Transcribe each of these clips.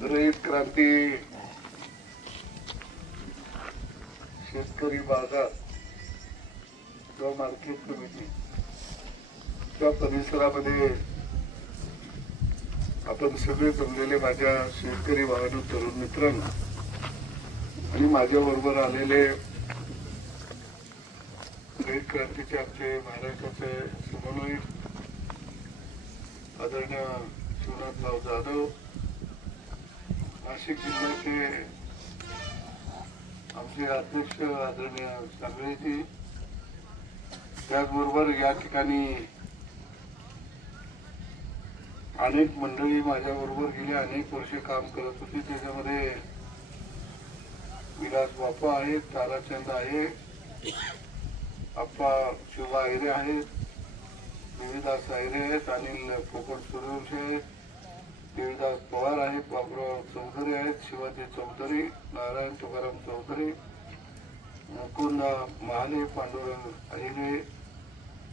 रयत क्रांती. शेतकरी बाजार किंवा मार्केट कमिटी. त्या परिसरामध्ये आपण सगळे जमलेले माझ्या शेतकरी वाहन तरुण मित्रांना आणि माझ्याबरोबर आलेले रयत क्रांतीचे आमचे महाराष्ट्राचे समन्वयक आदरणीय शिवनाथराव जाधव नाशिक जिल्ह्याचे आमचे अध्यक्ष आदरणीय सांगळेजी त्याचबरोबर या ठिकाणी अनेक मंडळी माझ्याबरोबर गेली अनेक वर्षे काम करत होती. त्याच्यामध्ये विलास बापा आहेत ताराचंद आहे अप्पा शिवा आयरे आहेत विविदास आयरे आहेत अनिल पोपट सूर्यवंशी आहेत देवीदास पवार आहेत बाबुराव चौधरी आहेत शिवाजी चौधरी नारायण तुकाराम चौधरी मुकुंद महाले पांडुरंग अहिरे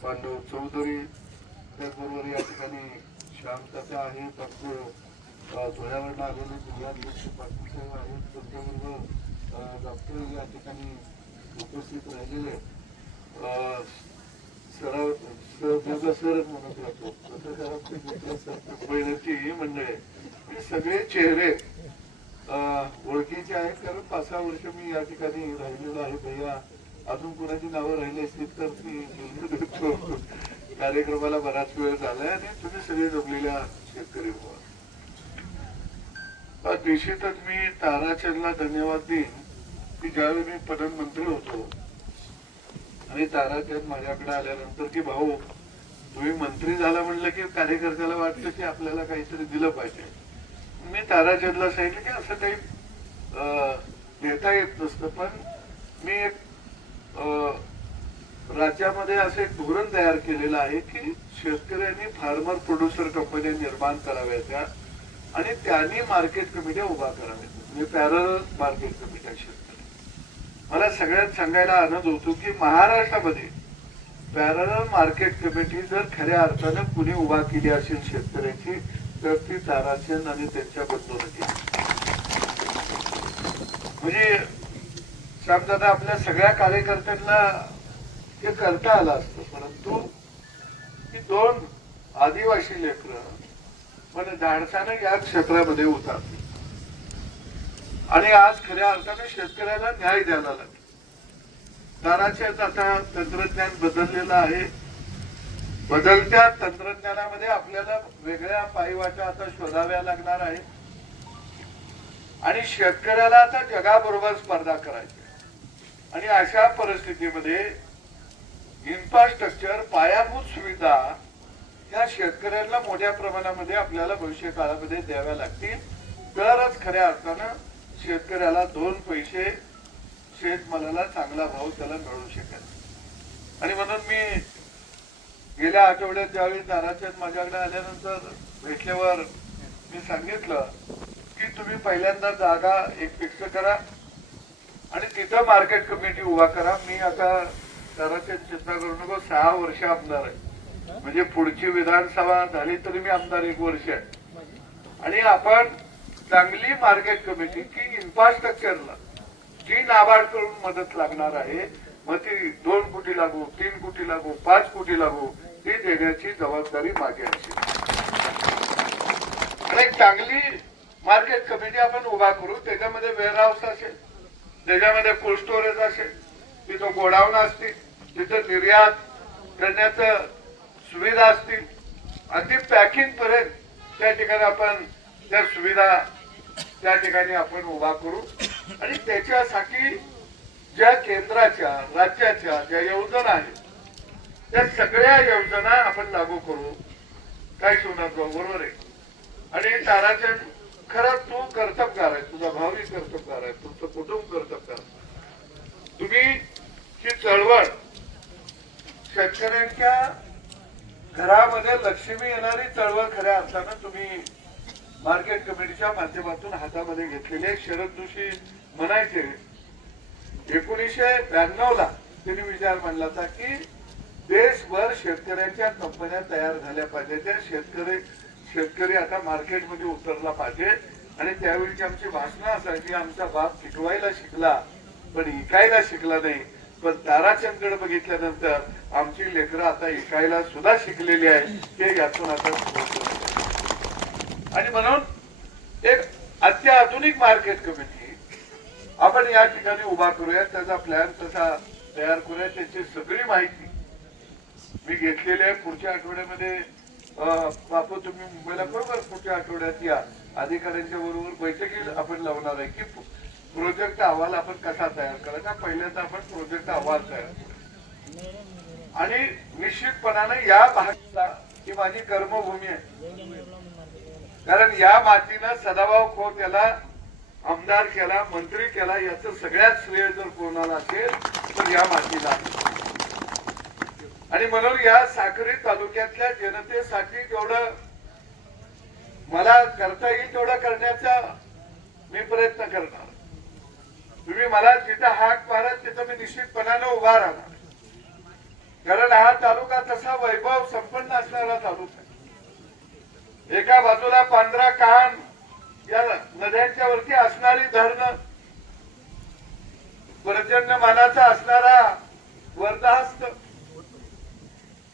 पांडव चौधरी त्याचबरोबर या ठिकाणी श्यामतात्या आहेत आमचे धुळ्यावर धुळ्यावरनं आलेले जिल्हाध्यक्ष पाटील साहेब आहेत त्यांच्याबरोबर डॉक्टर या ठिकाणी उपस्थित राहिलेले सराव सर सर म्हणत राहतो तसं जरा ते ही मंडळी हे सगळे चेहरे ओळखीचे आहेत. कारण पाच सहा वर्ष मी या ठिकाणी राहिलेलो आहे. भैया अजून कुणाची नावं राहिली असतील तर मी कार्यक्रमाला बराच वेळ झालाय आणि तुम्ही सगळे जमलेल्या शेतकरी हो. निश्चितच मी ताराचंदला धन्यवाद देईन की ज्यावेळी मी प्रधानमंत्री होतो आणि ताराचंद माझ्याकडे आल्यानंतर की भाऊ तुम्ही मंत्री झाला म्हणलं की कार्यकर्त्याला वाटतं की आपल्याला काहीतरी दिलं पाहिजे. मी ताराचंदला सांगितलं की असं काही देता येत नसतं पण मी एक राज्यामध्ये असं एक धोरण तयार केलेलं आहे की शेतकऱ्यांनी फार्मर प्रोड्युसर कंपन्या निर्माण कराव्यात्या आणि त्यांनी मार्केट कमिट्या उभा कराव्यात. म्हणजे पॅरल मार्केट कमिट्या शेतकरी मला सगळ्यात सांगायला आनंद होतो की महाराष्ट्रामध्ये पॅरल मार्केट कमिटी जर खऱ्या अर्थानं कुणी उभा केली असेल शेतकऱ्याची तर ती ताराचंद आणि त्यांच्या बंधून म्हणजे श्यामदादा आपल्या सगळ्या कार्यकर्त्यांना ते करता आलं असतं परंतु ही दोन आदिवासी लेकर पण धाडसानं या क्षेत्रामध्ये उतरली. आणि आज खऱ्या अर्थाने शेतकऱ्याला न्याय द्यायला लागला. ताराच्याच आता तंत्रज्ञान बदललेलं आहे. बदलत्या तंत्रज्ञानामध्ये आपल्याला वेगळ्या पायवाटा आता शोधाव्या लागणार आहे आणि शेतकऱ्याला आता जगाबरोबर स्पर्धा करायची आहे. आणि अशा परिस्थितीमध्ये इन्फ्रास्ट्रक्चर पायाभूत सुविधा ह्या शेतकऱ्यांना मोठ्या प्रमाणामध्ये आपल्याला भविष्य काळामध्ये द्याव्या लागतील. तरच खऱ्या अर्थानं शेतकऱ्याला दोन पैसे शेतमालाला चांगला भाव त्याला मिळू शकेल आणि म्हणून मी गेल्या आठवड्यात ज्यावेळी ताराचंद माझ्याकडे आल्यानंतर भेटल्यावर मी सांगितलं की तुम्ही पहिल्यांदा जागा एक फिक्स करा आणि तिथं मार्केट कमिटी उभा करा. मी आता दाराच्या चिंता करू नको सहा वर्ष आमदार आहे. म्हणजे पुढची विधानसभा झाली तरी मी आमदार एक वर्ष आहे. आणि आपण चांगली मार्केट कमिटी की इन्फ्रास्ट्रक्चरला जी नाबार्डकडून मदत लागणार आहे मग ती दोन कोटी लागू तीन कोटी लागू पाच कोटी लागू ती देण्याची जबाबदारी मागे असेल आणि एक चांगली मार्केट कमिटी आपण उभा करू त्याच्यामध्ये वेअरहाऊस असेल त्याच्यामध्ये कोल्ड स्टोरेज असेल तिथं गोडाऊन असतील तिथं निर्यात करण्याचं सुविधा असतील अगदी पॅकिंग पर्यंत त्या ठिकाणी आपण त्या सुविधा त्या ठिकाणी आपण उभा करू. आणि त्याच्यासाठी ज्या केंद्राच्या राज्याच्या ज्या योजना आहेत त्या सगळ्या योजना आपण लागू करू. काय भाऊ बरोबर आहे? आणि ताराचंद खरं तू कर्तबगार आहे. तुझा भावी कर्तबगार आहे. तुमचं कुटुंब कर्तबगार तुम्ही ही चळवळ शेतकऱ्यांच्या घरामध्ये लक्ष्मी येणारी चळवळ खऱ्या अर्थानं तुम्ही मार्केट कमिटीच्या माध्यमातून हातामध्ये घेतलेले शरद जोशी म्हणायचे एकोणीसशे ब्याण्णव ला त्यांनी विचार मांडला होता की देशभर शेतकऱ्यांच्या कंपन्या तयार झाल्या पाहिजे. त्या शेतकरी शेतकरी आता मार्केटमध्ये उतरला पाहिजे. आणि त्यावेळीची आमची भाषणं असायची आमचा बाप टिकवायला शिकला पण इकायला शिकला नाही. पण ताराचंदकडे बघितल्यानंतर आमची लेकरं आता इकायला सुद्धा शिकलेली आहे ते यातून आता आणि म्हणून एक अत्याधुनिक मार्केट कमिटी आपण या ठिकाणी उभा करूया त्याचा प्लॅन तसा तयार करूया त्याची सगळी माहिती मी घेतलेली आहे. पुढच्या आठवड्यामध्ये बापू तुम्ही मुंबईला बरोबर पुढच्या आठवड्यात या. अधिकाऱ्यांच्या बरोबर बैठकी आपण लावणार आहे की प्रोजेक्ट अहवाल आपण कसा तयार करायचा? पहिल्यांदा आपण प्रोजेक्ट अहवाल तयार करू आणि निश्चितपणाने या भागाला ही माझी कर्मभूमी आहे कारण या मातीनं सदाभाऊ खोत याला आमदार केला मंत्री केला याचं सगळ्यात श्रेय जर कोणाला असेल तर या मातीला. आणि म्हणून या साखरी तालुक्यातल्या जनतेसाठी जेवढं मला करता येईल तेवढं करण्याचा मी प्रयत्न करणार. तुम्ही मला जिथं हाक मारत तिथं मी निश्चितपणाने उभा राहणार. कारण हा तालुका तसा वैभव संपन्न असणारा तालुका आहे. चौदा बाजूला पांढरा कान या नद्यांच्या वरती असणारी धरण पर्जन्यमानाचा असणारा वर्धास्त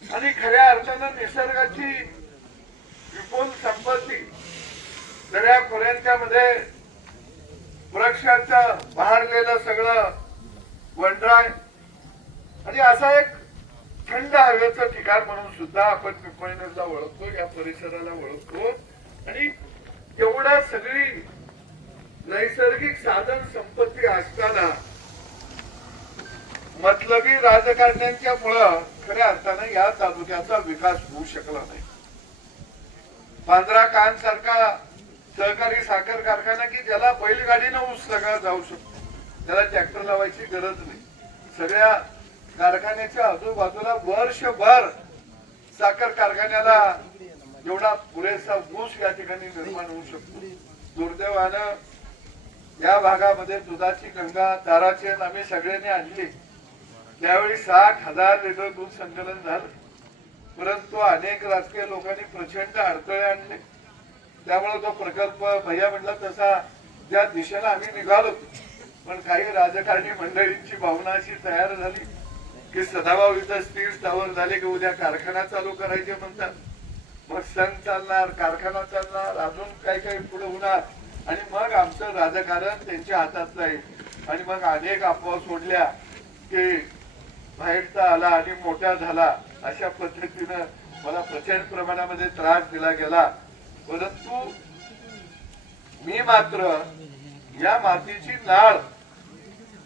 आणि खऱ्या अर्थानं निसर्गाची विपुल संपत्ती दऱ्या खोऱ्यांच्या मध्ये वृक्षांचं बहारलेलं सगळं वंडराय आणि असा एक थंड हवेचं ठिकाण म्हणून सुद्धा आपण पिंपळनेरला ओळखतो या परिसराला ओळखतो. आणि एवढ्या सगळी नैसर्गिक साधन संपत्ती असताना मतलबी राजकारण्यांच्या मुळे खऱ्या अर्थानं या तालुक्याचा विकास होऊ शकला नाही. पांढरा कान सारखा सहकारी साखर कारखाना की ज्याला बैलगाडीनं ऊस सगळा जाऊ शकतो. त्याला ट्रॅक्टर लावायची गरज नाही. सगळ्या कारखान्याच्या आजूबाजूला वर्षभर साखर कारखान्याला एवढा पुरेसा ऊस या ठिकाणी निर्माण होऊ शकतो. दुर्दैवानं या भागामध्ये दुधाची गंगा ताराचेन आम्ही सगळ्यांनी आणली. त्यावेळी साठ हजार लिटर दूध संकलन झालं. परंतु अनेक राजकीय लोकांनी प्रचंड अडथळे आणले. त्यामुळे तो प्रकल्प भैया म्हणला तसा त्या दिशेला आम्ही निघालो. पण काही राजकारणी मंडळींची भावना अशी तयार झाली की सदाभाऊ इथं स्थिर स्थावर झाले की उद्या कारखाना चालू करायचे म्हणतात. मग सण चालणार कारखाना चालणार अजून काही काही पुढे होणार. आणि मग आमचं राजकारण त्यांच्या हातात जाईल. आणि मग अनेक अफवा सोडल्या की बाहेरचा आला आणि मोठा झाला अशा पद्धतीनं मला प्रचंड प्रमाणामध्ये त्रास दिला गेला. परंतु मी मात्र या मातीची नाळ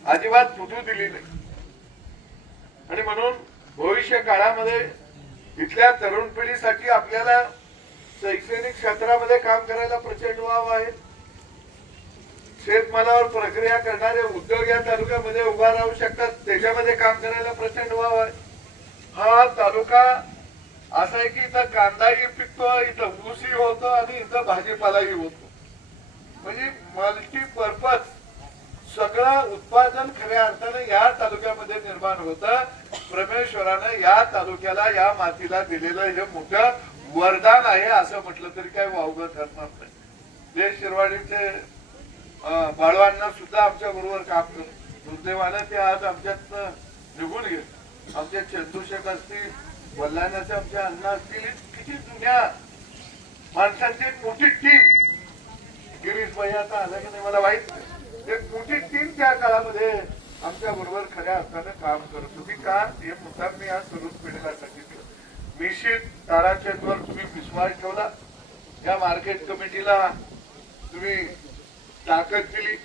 अजिबात तुटू दिली नाही. आणि म्हणून भविष्य काळामध्ये इथल्या तरुण पिढीसाठी आपल्याला शैक्षणिक क्षेत्रामध्ये काम करायला प्रचंड वाव आहे. शेतमालावर प्रक्रिया करणारे उद्योग या तालुक्यामध्ये उभा राहू शकतात. त्याच्यामध्ये काम करायला प्रचंड वाव आहे. हा तालुका असा आहे की इथं कांदाही पिकतो इथं ऊसही होतो आणि इथं भाजीपालाही होतो. म्हणजे मल्टीपर्पज सगळं उत्पादन खऱ्या अर्थाने या तालुक्यामध्ये निर्माण होतं. परमेश्वरानं या तालुक्याला या मातीला दिलेलं हे मोठं वरदान आहे असं म्हटलं तरी काही वावगं ठरणार नाही. देश शिरवाडीचे बाळवांना सुद्धा आमच्या बरोबर काम करतो दुर्दैवानं ते आज आमच्यात निघून गेले. आमचे चंदूशेख असतील वल्लानाचे आमचे अण्णा असतील किती जुन्या माणसांची एक मोठी टीम गिरीश भाई आता आलं की नाही मला माहीत नाही. एक मोठी टीम त्या काळामध्ये आमच्या बरोबर खऱ्या अर्थानं काम करत होती. का हे मुद्दा मी आज तरुण पिढीला सांगितलं. निश्चित ताराचंदवर तुम्ही विश्वास ठेवला. या मार्केट कमिटीला तुम्ही ताकद दिली.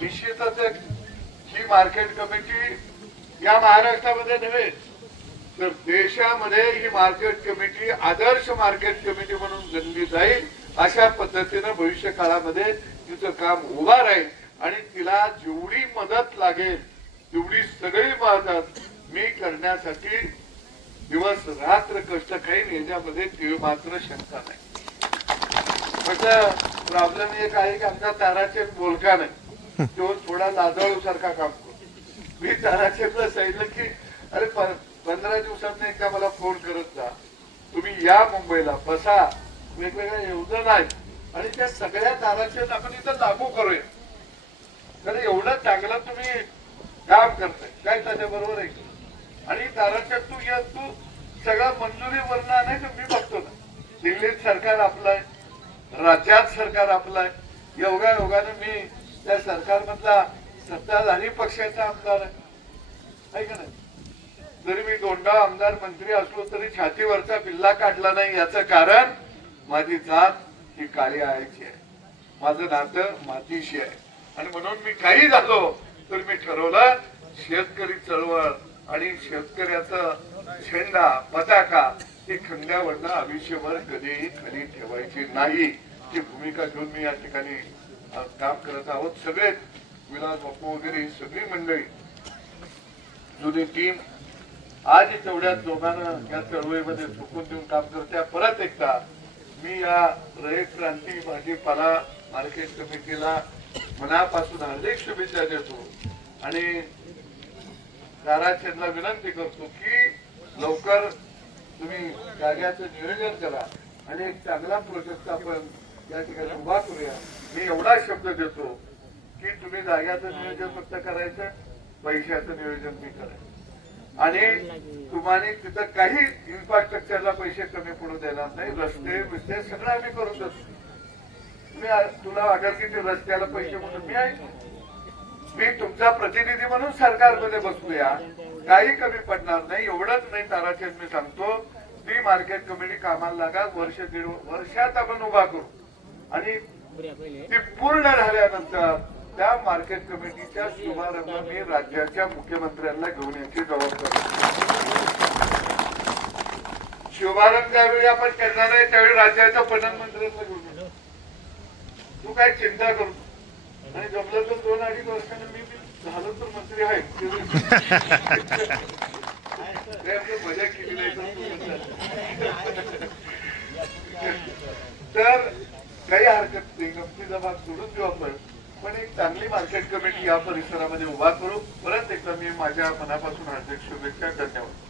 निश्चितच ही मार्केट कमिटी या महाराष्ट्रामध्ये नव्हे तर देशामध्ये ही मार्केट कमिटी आदर्श मार्केट कमिटी म्हणून गणली जाईल. अशा पद्धतीनं भविष्य काळामध्ये तिचं काम उभा राहील. आणि तिला जेवढी मदत लागेल तेवढी सगळी मदत मी करण्यासाठी दिवस रात्र कष्ट खाईन याच्यामध्ये ती मात्र शंका नाही. फक्त प्रॉब्लेम एक आहे की आमचा ताराचे बोलका नाही. तो थोडा लादळू सारखा काम करतो. मी ताराचे सांगितलं की अरे प- पंधरा दिवसात एकदा मला फोन करत जा. तुम्ही या मुंबईला बसा. वेगवेगळ्या योजना आहेत. आणि त्या सगळ्या ताराचे आपण इथं लागू करूया. तर एवढं चांगलं तुम्ही काम करताय. काय त्याच्या बरोबर आहे? आणि ताराच्या तू या तू सगळा मंजुरी वर्ण नाही तर मी बघतो ना? दिल्लीत सरकार आपलं आहे राज्यात सरकार आपलं आहे योगा योगाने मी त्या सरकारमधला सत्ताधारी पक्षाचा आमदार आहे. आहे का नाही? जरी मी दोनदा आमदार मंत्री असलो तरी छातीवरचा बिल्ला काढला नाही याचं कारण माझी जात ही काळी आळ्याची आहे. माझं नातं मातीशी आहे. आणि म्हणून मी काही झालो तर मी ठरवलं शेतकरी चळवळ आणि शेतकऱ्याचं झेंडा पताका ही खंड्यावरनं आयुष्यभर कधीही खाली ठेवायची नाही. ही भूमिका घेऊन मी या ठिकाणी काम करत आहोत. सगळेच विलास बापू वगैरे ही सगळी मंडळी जुनी टीम आज तेवढ्या दोघांना या चळवळीमध्ये चुकून देऊन काम करत्या परत एकदा मी या रयत क्रांती भाजीपाला मार्केट कमिटीला मनापासून हार्दिक शुभेच्छा देतो. आणि ताराचंदला विनंती करतो की लवकर तुम्ही जाग्याचं नियोजन करा आणि एक चांगला प्रोजेक्ट आपण या ठिकाणी उभा करूया. मी एवढा शब्द देतो की तुम्ही जाग्याचं नियोजन फक्त करायचं पैशाचं नियोजन मी करायचं आणि तुम्हाला तिथं काही इन्फ्रास्ट्रक्चरला पैसे कमी पडू देणार नाही. रस्ते बिस्ते सगळं आम्ही करून देतो. मी तुला वाटेल की ते रस्त्याला पैसे म्हणून मी मी तुमचा प्रतिनिधी म्हणून सरकारमध्ये बसूया. काही कमी पडणार नाही एवढंच नाही ताराचंद मी सांगतो. ती मार्केट कमिटी कामाला लागा वर्ष दीड वर्षात आपण उभा करू. आणि ती पूर्ण झाल्यानंतर त्या मार्केट कमिटीच्या शुभारंभ मी राज्याच्या मुख्यमंत्र्यांना घेऊन याची जबाबदारी शुभारंभ ज्यावेळी आपण करणार आहे त्यावेळी राज्याच्या प्रधानमंत्र्यांना घेऊन तू काय चिंता करतो आणि जमलं तर दोन अडीच वर्षाने मी झालं झालो तर मंत्री आहे. मजा केली तर काही हरकत नाही. कंपनीचा भाग सोडून देऊ आपण. पण एक चांगली मार्केट कमिटी या परिसरामध्ये उभा करू. परत एकदा मी माझ्या मनापासून हार्दिक शुभेच्छा. धन्यवाद.